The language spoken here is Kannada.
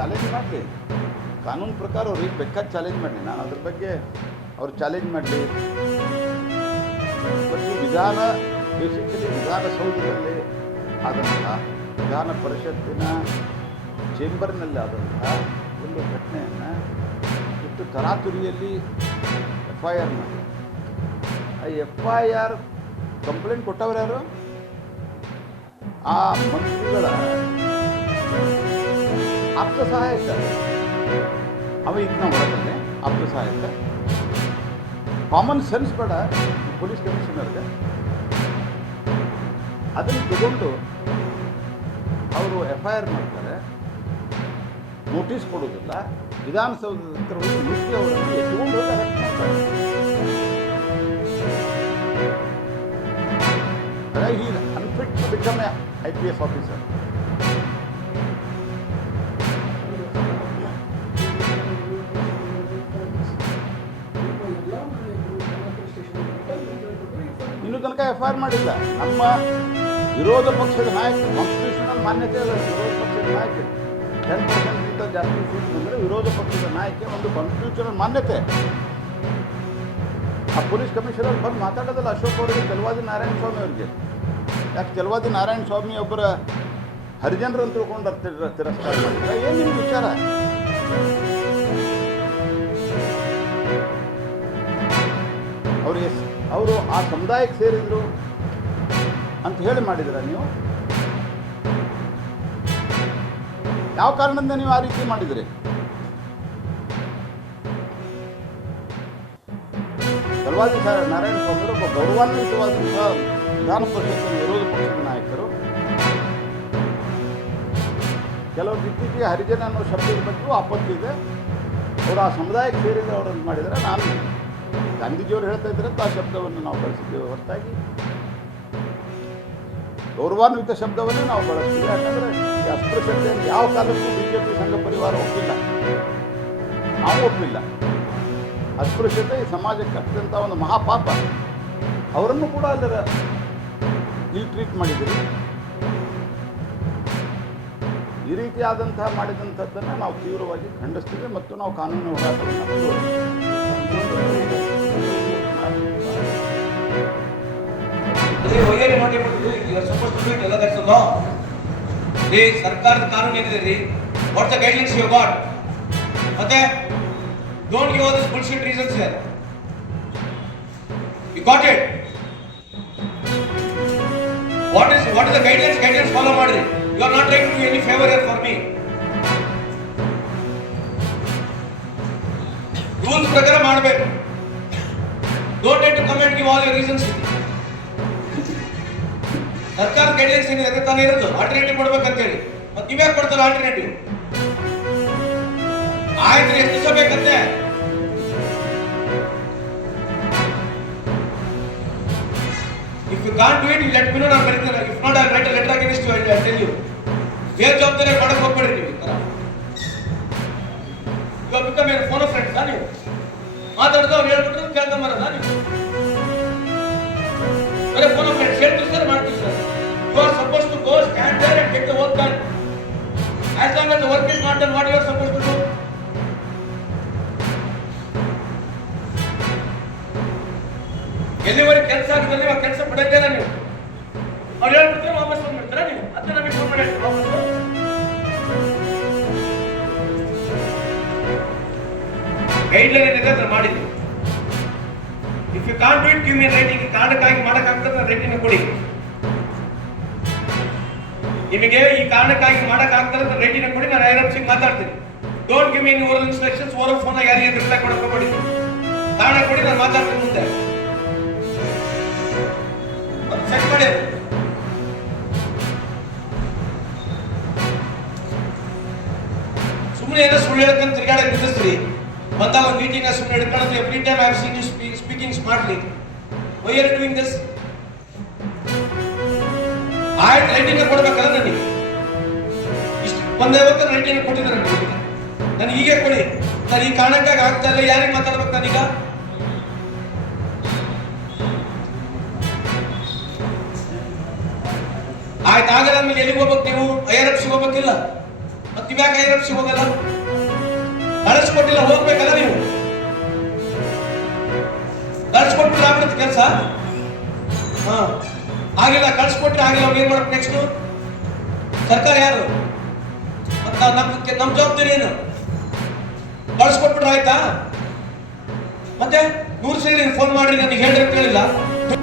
ಚಾಲೆಂಜ್ ಮಾಡಲಿ, ಕಾನೂನು ಪ್ರಕಾರ ಅವ್ರಿಗೆ ಬೇಕಾದ ಚಾಲೆಂಜ್ ಮಾಡಲಿ, ನಾನು ಅದ್ರ ಬಗ್ಗೆ ಅವ್ರು ಚಾಲೆಂಜ್ ಮಾಡಲಿ. ಮತ್ತು ಬೇಸಿಕಲಿ ವಿಧಾನಸೌಧದಲ್ಲಿ ಆದಂಥ ವಿಧಾನ ಪರಿಷತ್ತಿನ ಚೇಂಬರ್ನಲ್ಲಿ ಆದಂಥ ಒಂದು ಘಟನೆಯನ್ನು ಇಷ್ಟು ತರಾತುರಿಯಲ್ಲಿ FIR ಮಾಡಿ, ಆ FIR ಕಂಪ್ಲೇಂಟ್ ಕೊಟ್ಟವ್ರು ಯಾರು? ಆ ಮಂತ್ರಿಗಳ ಆಪ್ತ ಸಹಾಯಕ, ಅವ ಇದನ್ನ ಹೊರಗಡೆ ಆಪ್ತ ಸಹಾಯಕ. ಕಾಮನ್ ಸೆನ್ಸ್ ಬೇಡ ಪೊಲೀಸ್ ಕಮಿಷನರ್ಗೆ? ಅದನ್ನು ತಗೊಂಡು ಅವರು FIR ಮಾಡ್ತಾರೆ, ನೋಟಿಸ್ ಕೊಡೋದಿಲ್ಲ, ವಿಧಾನಸೌಧದ ಹತ್ರ ಹೋಗಿ ನುಗ್ಗಿ ಅವರನ್ನು ಎತ್ಕೊಂಡು ಹೋಗಿ ಅರೆಸ್ಟ್ ಮಾಡ್ತಾರೆ. He is unfit to become a IPS officer. ಇನ್ನೂ ತನಕ FIR ಮಾಡಿಲ್ಲ. ನಮ್ಮ ವಿರೋಧ ಪಕ್ಷದ ನಾಯಕ, ಕಾನ್ಸ್ಟಿಟ್ಯೂಷನಲ್ ಮಾನ್ಯತೆ ಅದ ವಿರೋಧ ಪಕ್ಷದ ನಾಯಕ, 10% ಜಾಸ್ತಿ ಸೀಟ್ ಬಂದರೆ ವಿರೋಧ ಪಕ್ಷದ ನಾಯಕ ಒಂದು ಕಾನ್ಸ್ಟಿಟ್ಯೂಷನಲ್ ಮಾನ್ಯತೆ. ಆ ಪೊಲೀಸ್ ಕಮಿಷನರ್ ಬಂದು ಮಾತಾಡೋದಲ್ಲ ಅಶೋಕ್ ಅವರಿಗೆ, ಚಲವಾದಿ ನಾರಾಯಣ ಸ್ವಾಮಿ ಅವರಿಗೆ. ಯಾಕೆ ಚಲವಾದಿ ನಾರಾಯಣ ಸ್ವಾಮಿ ಒಬ್ಬರ ಹರಿಜನರು ಅಂತ ತಿಳ್ಕೊಂಡು ತಿರಸ್ಕಾರ ಮಾಡಿದ್ರೆ ಏನು ನಿಮ್ಮ ವಿಚಾರ? ಅವರು ಆ ಸಮುದಾಯಕ್ಕೆ ಸೇರಿದ್ರು ಅಂತ ಹೇಳಿ ಮಾಡಿದ್ರ ನೀವು? ಯಾವ ಕಾರಣದಿಂದ ನೀವು ಆ ರೀತಿ ಮಾಡಿದ್ರಿ? ಚಲವಾದಿ ನಾರಾಯಣ ಸ್ವಾಮಿ ಒಬ್ಬ ಗೌರವಾನ್ವಿತವಾದಂತಹ ವಿಧಾನ ಪರಿಷತ್ತಿನ ವಿರೋಧ ಪಕ್ಷದ ನಾಯಕರು. ಕೆಲವರು ಇತ್ತೀಚೆಗೆ ಹರಿಜನ ಅನ್ನೋ ಶಬ್ದದ ಬಗ್ಗೆ ಆಪತ್ತು ಇದೆ, ಅವರು ಆ ಸಮುದಾಯಕ್ಕೆ ಸೇರಿದ ಅವರನ್ನು ಮಾಡಿದರೆ, ನಾನು ಗಾಂಧೀಜಿಯವರು ಹೇಳ್ತಾ ಇದ್ದಾರೆ ಅಂತ ಆ ಶಬ್ದವನ್ನು ನಾವು ಬಳಸಿದ್ದೇವೆ ಹೊರತಾಗಿ ಗೌರವಾನ್ವಿತ ಶಬ್ದವನ್ನೇ ನಾವು ಬಳಸ್ತೀವಿ. ಯಾಕಂದರೆ ಈ ಅಸ್ಪೃಶ್ಯತೆಯನ್ನು ಯಾವ ಕಾಲಕ್ಕೂ BJP ಸಂಘ ಪರಿವಾರ ಒಪ್ಪಿಲ್ಲ, ನಾವು ಒಪ್ಪಿಲ್ಲ. ಅಸ್ಪೃಶ್ಯತೆ ಈ ಸಮಾಜಕ್ಕೆ ಅತ್ಯಂತ ಒಂದು ಮಹಾಪಾಪ. ಅವರನ್ನು ಕೂಡ ಅಲ್ಲರ ಇಲ್ಲಿ ಟ್ರೀಟ್ ಮಾಡಿದ್ದೀರಿ. ಈ ರೀತಿಯಾದಂತಹ ಮಾಡಿದಂಥದ್ದನ್ನು ನಾವು ತೀವ್ರವಾಗಿ ಖಂಡಿಸ್ತೀವಿ ಮತ್ತು ನಾವು ಕಾನೂನು ಹೋರಾಟವನ್ನು ಸರ್ಕಾರದ ಕಾನೂನು ಏನಿದೆ ರೀ, what's the guidelines you got? ಮತ್ತೆ don't give all this bullshit reasons here. You got it? What is the guidelines follow ಮಾಡ್ರಿ. You are not trying to do any favour here for me. Rules ಪ್ರಕಾರ ಮಾಡಬೇಕು. Don't try to come and give all your reasons. ಸರ್ಕಾರ ಗೈಡ್ಲೈನ್ಸ್ ಏನಿದೆ ಅದೇ ತಾನೇ ಇರೋದು, ಆಲ್ಟರ್ನೇಟಿವ್ ಕೊಡ್ಬೇಕಂತ ಹೇಳಿ. ಮತ್ತೆ ನೀವ್ಯಾಕೆ ಕೊಡ್ತಾರ ಆಲ್ಟರ್ನೇಟಿವ್? ಆಯ್ತು, ಎಷ್ಟು ದಿವಸ ಬೇಕಂತೆ? If you can't do it, you let me know. ನಾನು ಬರೀತೀನಿ. If not, I'll write a letter against you. I'll tell you. ಬೇರೆ ಜವಾಬ್ದಾರಿ ಮಾಡಕ್ಕೆ ಹೋಗ್ಬೇಡ್ರಿ ನೀವು. ಇವಾಗ ಬಿಕಮ್ ಏನು ಫೋನ್ ಫ್ರೆಂಡ್ಸ್ ನೀವು ಮಾತಾಡಿದ್ರೆ ಅವ್ರು ಹೇಳ್ಬಿಟ್ರೆ ಕೇಳ್ಕೊಂಬರೋದ ನೀವು? ಬರೀ ಫೋನ್ ಫ್ರೆಂಡ್ಸ್ ಹೇಳ್ತೀವಿ ಸರ್, ಮಾಡ್ತೀವಿ sir. You are supposed to go stand there and get the work done. As long as the work is not done, what you are supposed to do? ಎಲ್ಲಿವರೆಗೆ ಕೆಲಸ ಆಗಿದ್ರೆ ಆ ಕೆಲಸ ಬಿಡೋದಿಲ್ಲ ನೀವು. ಅವ್ರು ಹೇಳ್ಬಿಡ್ತಾರೆ ವಾಪಸ್ ಬಂದ್ಬಿಡ್ತಾರ ನೀವು. ಅದನ್ನ ನಮಗೆ ಫೋನ್ ಮಾಡಿ ವಾಪಸ್ ಗೈಡ್ಲೈನ್ ಏನಿದೆ ಅದನ್ನ ಮಾಡಿದ್ವಿ. If you can't do it, give me writing. ಕಾರಣಕ್ಕಾಗಿ ಮಾಡಕ್ಕಾಗ್ತದೆ, ನಾನು ರೈಟಿಂಗ್ ಕೊಡಿ. ನಿಮಗೆ ಈ ಕಾರಣಕ್ಕಾಗಿ ಮಾಡಕ್ಕಾಗ್ತದೆ ಅಂತ ರೈಟಿಂಗ್ ಕೊಡಿ, ನಾನು ಐರಪ್ಸಿಗೆ ಮಾತಾಡ್ತೀನಿ. Don't give me any oral instructions. Oral phone ಯಾರಿಗೆ ರಿಪ್ಲೈ ಕೊಡಕ್ಕೆ ಹೋಗಬೇಡಿ. ಕಾರಣ ಕೊಡಿ, ನಾನು ಮಾತಾಡ್ತೀನಿ ಮುಂದೆ. ಚೆಕ್ ಮಾಡಿ. ಸುಮ್ಮನೆ ಏನೋ ಸುಳ್ಳು ಹೇಳ್ಕೊಂಡು ತಿರ್ಗಾಡ ನಿಲ್ಲಿಸ್ರಿ. ಬಂದಾಗ ಒಂದು ಮೀಟಿಂಗ್ ಸುಮ್ಮನೆ ಹಿಡ್ಕೊಳ್ಳೋದು. Every time I have seen you speaking smartly. Why are doing this? ಆಯ್ತು, ರೈಟಿಂಗ್ ಕೊಡ್ಬೇಕಲ್ಲ ನನಗೆ. ಇಷ್ಟು ಒಂದೇ ಹೊತ್ತು ರೈಟಿಂಗ್ ಕೊಟ್ಟಿದ್ದಾರೆ ನನಗೆ. ಹೀಗೆ ಕೊಡಿ. ನಾನು ಈ ಕಾರಣಕ್ಕಾಗಿ ಆಗ್ತಾ ಇಲ್ಲ, ಯಾರಿಗೆ ಮಾತಾಡ್ಬೇಕು ನಾನೀಗ? ಆಯ್ತು, ಆಗಲ್ಲ. ಆದ್ಮೇಲೆ ಎಲ್ಲಿಗೆ ಹೋಗ್ಬೇಕು ನೀವು? IRFC ಹೋಗ್ಬೇಕಿಲ್ಲ? ಮತ್ತೆ ಇವ್ಯಾಕ ಐರಪ್ಸಿ ಹೋಗಲ್ಲ? ಕಳಿಸ್ಕೊಟ್ಟಿಲ್ಲ, ಹೋಗ್ಬೇಕಲ್ಲ ನೀವು. ಕಳಿಸ್ಕೊಟ್ಬಿಟ್ರೆ ಆಗ್ಬಿಡುತ್ತೆ ಕೆಲಸ. ಹಾ ಆಗಿಲ್ಲ, ಕಳಿಸ್ಕೊಟ್ರೆ ಆಗಿಲ್ಲ, ಅವ್ರು ಏನ್ ಮಾಡ್ಬೇಕು ನೆಕ್ಸ್ಟ್? ಸರ್ಕಾರ ಯಾರು? ನಮ್ಮ ಜವಾಬ್ದಾರಿ ಏನು? ಕಳಿಸ್ಕೊಟ್ಬಿಟ್ರೆ ಆಯ್ತಾ? ಮತ್ತೆ 100 ಸರಿ ಫೋನ್ ಮಾಡ್ರಿ ನನಗೆ ಹೇಳ್ರಿ ಅಂತ ಹೇಳಿಲ್ಲ.